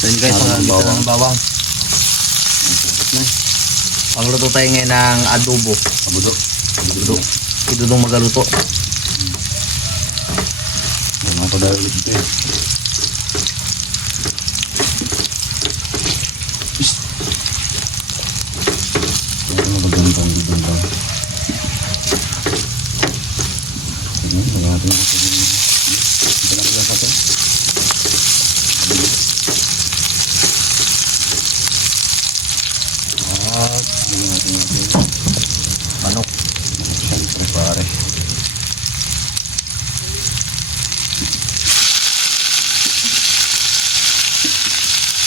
So yun guys, magagita ng bawang. Magluto tayo ngayon ng adobo. Abudo. Idudong magaluto. Mga padalo ulit ito eh. Ito magagandang dudong ba? Lagyan natin ito. Ito na kaya ito. At lagyan natin ito. Manok. Siyempre pare.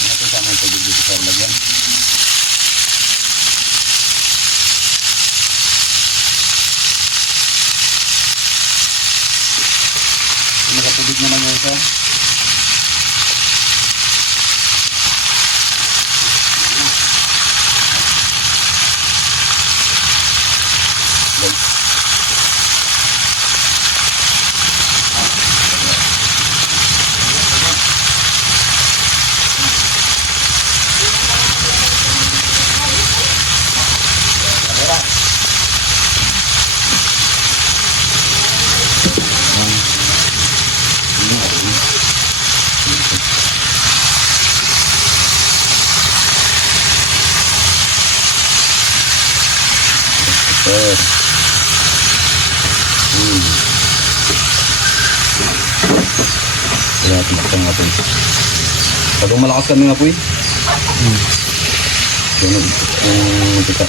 Ito sama ito dito sa lagyan. Nakatubig naman yun siya. Super. Kaya tumaktan natin. Pag malakas kami nga po eh. Ganun. Yung kita.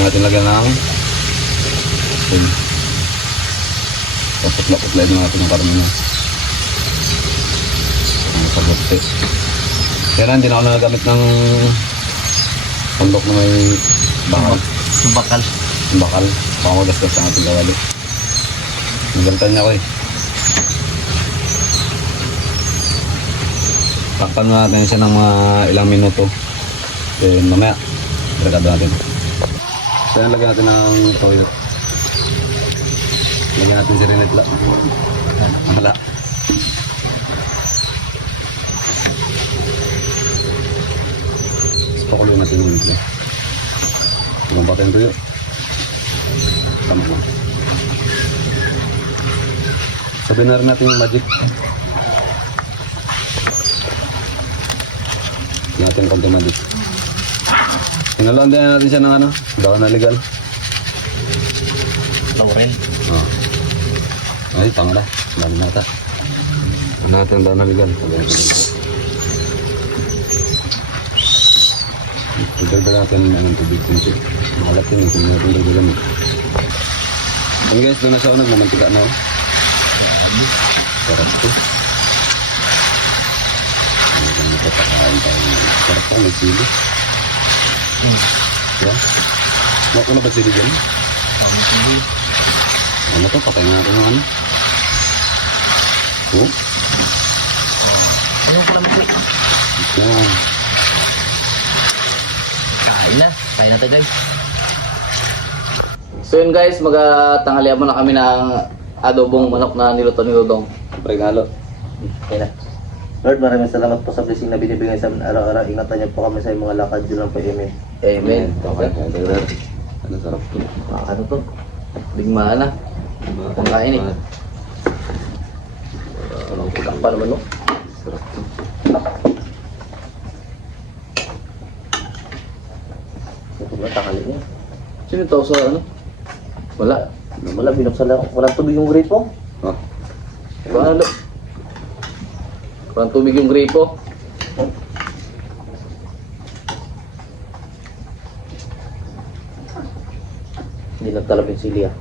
Natin lagyan ng yun. Paputla-putla din natin yung karami na. Ang sabote. Kaya na, hindi na ako nagagamit ng sandok na may bakal. Bakal. Bakal. Baka magasgas ang ating gawali. Nagantan niya ko eh. Takpan natin siya ng mga ilang minuto. Then mamaya, rekado natin. So yan, lagyan natin ng toyo. Lagyan natin si Renet lang. Wala. Tapos pakuloy natin yung ito. Ibang patay yung tuyo. Tama mo. Sabihin na rin natin yung magic. Tingnan natin konti magic. Tingaluan din natin siya ng ano, daw na legal. Laurel. Oh. Ay, pangala. Dami nata. Ano natin daw na legal. Idagdag natin ang tubig kunti. Makalat yun, kung natin dagdagan. Ang guys, doon na siya nagmamantika na. Sarap to. Ano kung napapakain tayo. Sarap to, may sili. Yan. Wala na ba sili dyan? Ano to, patay natin yung ano. Oh. Anong pala mo? Yan. Kain na. Kain na tayo guys. So yun guys, magtanghalian muna kami ng adobong manok na niluto ni Dodong. Siyempre halo. Okay na. Lord, maraming salamat po sa blessing na binibigay sa amin araw-araw. Ingatan niyo po kami sa mga lakad. Yun lang po, amen. Amen. Okay. Okay. Ano sarap to. Ano to? Digmaan na. Pangkain eh. Walang pagkak pa naman no? Sarap to. Ito ba, tanghali niya. Sino tao sa ano? Wala. Wala, binuksan lang. Walang tubig yung gripo. Oh. Wala. Parang tubig yung gripo. Hindi nagtalab yung sili ah.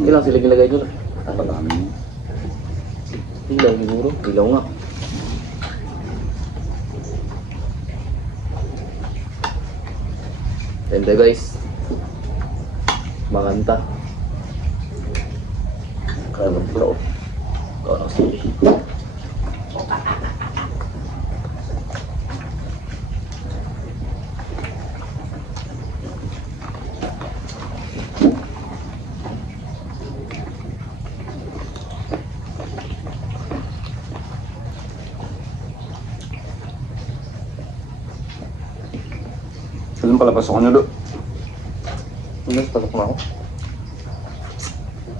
Ilang sila gilagay doon? Ano na? Dami mo. Ilaw siguro. Ilaw nga. Ganda guys. Maganda. Kaya bro. Kaya sili. Saan pala pasok nyo doon? Mas pasok na ako.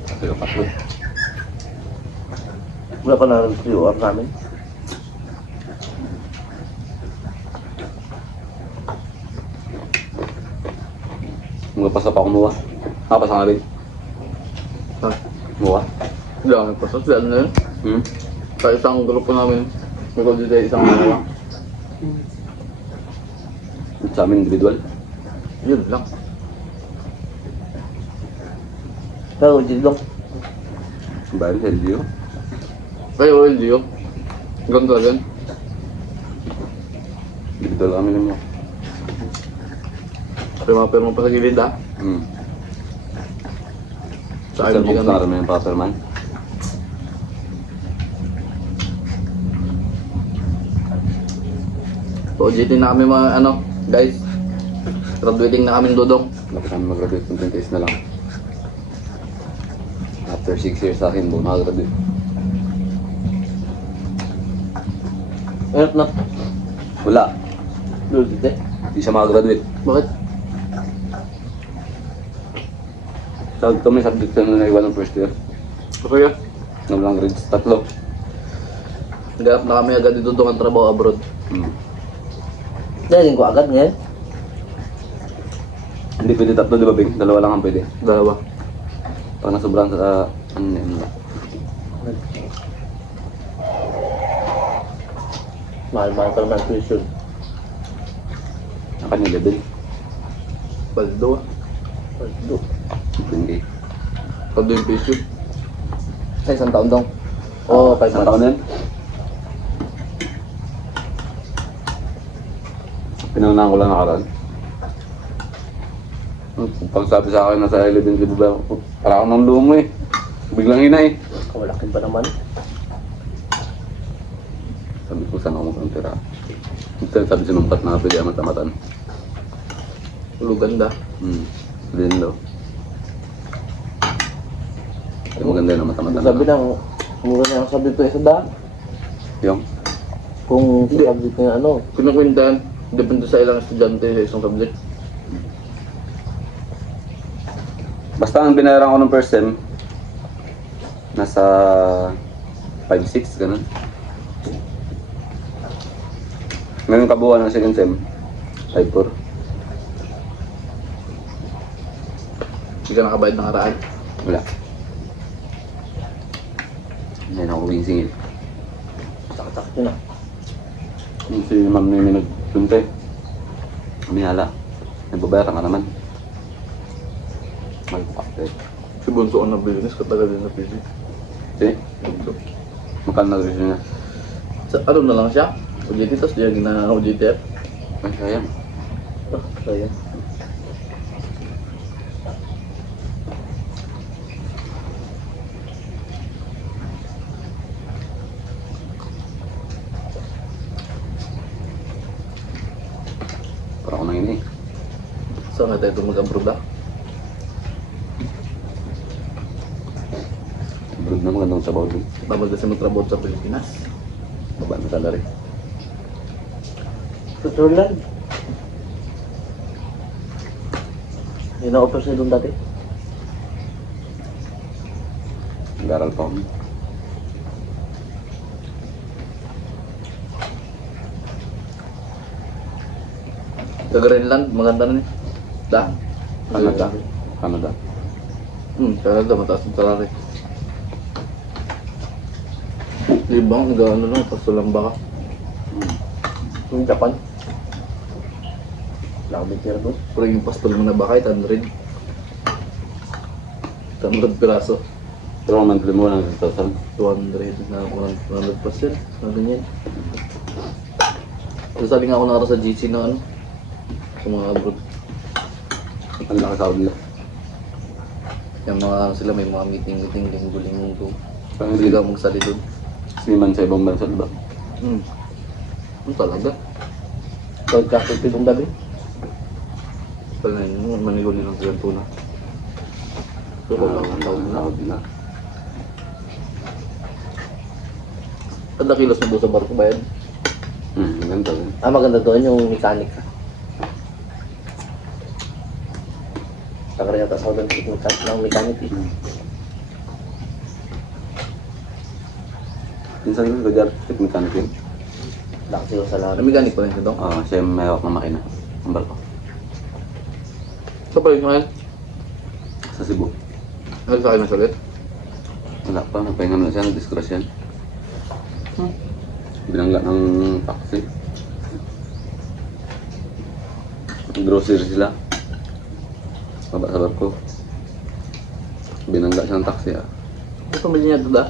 Kasi yung pasok. Wala pa na rin sa UR namin. Magpasa pa ako muwa. Pasa nga rin. Ha? Muwa. Hindi ako nagpasok. Sila na yun. Hmm? Sa isang grupo namin. May kung dito isang mga. Sa amin individual. Yun lang. Pero, Jidlong. Bayan sa LGU. Kayo, LGO. Ganito din. Individual kami naman. Pirma-pirma pa sa gilid ha. Hmm. Sa Sa LG box na kami. rin yung paperman. So, GT na kami mga ano, guys. Graduating na kami dudong. Lapit kami mag-graduate kung 20 days na lang. After 6 years sa akin, buong nakagraduate. Ayot na. Wala. Lul, dito. Hindi siya makagraduate. Bakit? Sa kami subject na naiwan ng first year. Kasi Na walang grades. 3. naghanap na kami agad dito ang trabaho abroad. Hmm. Dahil ko agad ngayon. Hindi pwede 3, di ba, Bing? 2 lang ang pwede. Dalawa. Pag nasobrahan sa... ano na. Mahal-mahal pa naman tuition. Ang kanya level. Baldo. Paldo. 20K. Paldo yung piso. Ay, isang taon dong. Oo, 5 Isang months. taon din. Pinangunahan ko lang nakaraan. Pag sabi sa akin na sa 11 libo ba, para ako nang lumo eh. Biglang hina eh. Kawalakin pa naman. Sabi ko saan ako magkantira. Sabi si Mampat na pwede ang matamatan. Ganda. Pwede din daw. Ay maganda yun ang matamatan Sabi na. lang, mura na ang subject ko isa daan. Yung? Kung Hindi. subject niya ano, Kinukwintahan. Depende sa ilang estudyante sa isang subject. Basta ang binayaran ko ng first sem, nasa 5-6, ganun. Ngayon kabuuan ng second sem, 5-4. Hindi ka nakabayad ng araan. Wala. Hindi na ako singil. sakit-sakit yun ah. Yung si Ma'am Noemi nagpunta eh. Umihala. Nagbabayaran ka naman. Magpapakte. Si Bunso ang nabilinis, katagal din sa PC. Eh, Bunso. magkano na rin niya? Sa, ano na lang siya? OJT, tapos diya gina OJTF. Ay, sayang. Ah, sayang. Para ako nang ini. Saan nga tayo mag-abroad ah? Brood na magandang sabaw doon. Babag kasi magtrabaho sa Pilipinas. Baba na salary. Switzerland. Hindi na-offer sa'yo doon dati. Nag-aral pa ako. Sa Greenland, maganda na eh. Da? Canada. Canada. Canada, mataas ang salary. Di ba, nag-ano lang, pasto lang baka. Yung Japan. Wala akong tira doon. Pero yung pasto lang na baka, 800. 100 piraso. Pero ang monthly mo lang 6,000. 200 na 100%. Na ganyan. So, sabi nga ako nakara sa GC na ano, sa mga abroad. Ang laki sa nila. Yung mga ano sila, may mga meeting, linggo-linggo. Parang Hindi hindi ka magsali doon. siniman sa ibang bansa, diba? Ano talaga? Tawag ka sa pitong gabi. Pala yun, maniguli lang sa tuna. So, wala akong tawag na. na. Kada kilos na doon sa barko ba yan? Ganda rin. Ah, maganda doon yung mechanic. Takari yata sa ulan ng mechanic eh. Minsan yun, gagar, check mechanic yun. Lakas yun sa lahat. Namiganik pa rin siya doon. Siya yung may hawak ng makina. Ang barko. Sa pa rin siya ngayon? Sa Cebu. Nagsakay na salit? Wala pa, nagpahinga mo lang siya, nag-discrash yan. Binangga ng taxi. Grocery sila. Baba sa barko. Binangga siya ng taxi ah. May pamilya niya doon ah?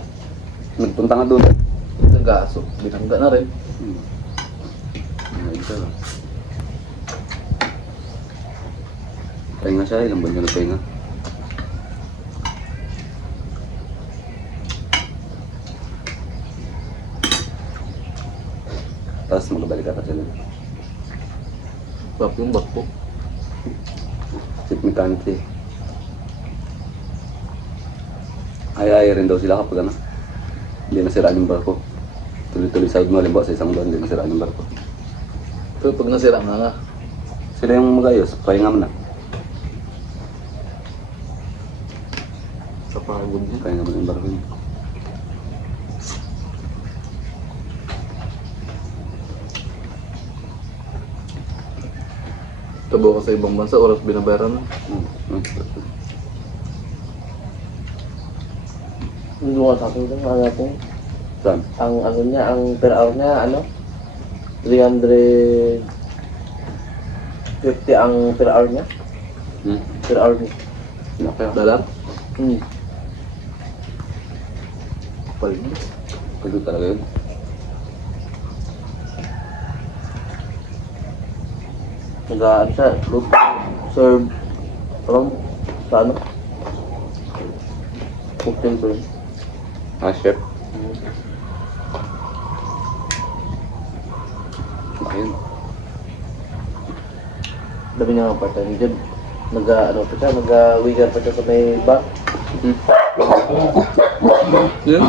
Nagpunta nga doon. Nag-aaso. Binangga na rin. Ay, ito. Pahinga siya, ilang buwan siya nagpahinga. Tapos magabalik ata sila. Sarap yung barko. Check mechanic eh. Ay rin daw sila kapag ano. Hindi nasiraan yung barko. Tuloy-tuloy sa mo, limbawa sa isang buwan, hindi nasiraan yung barko. Pero pag nasira nga, Sila yung mag-ayos, pahinga mo na. sa pagod niya. Pahinga mo na yung barko yun. Tabo ka sa ibang bansa, oras binabayaran na. Hindi ko sa akin ano natin. Saan? Ang ano niya, ang per hour niya, ano? 350 ang per hour niya. Per hour niya. Laki ah. Dalar? Hmm. Palig. Pagod talaga yun. Ano siya, look, serve, sa ano? Cocktail ko yun. Chef. Laki yun. Dami niya ang part-time job. Ano pa siya, nag-wigan pa siya sa may bar. Yun?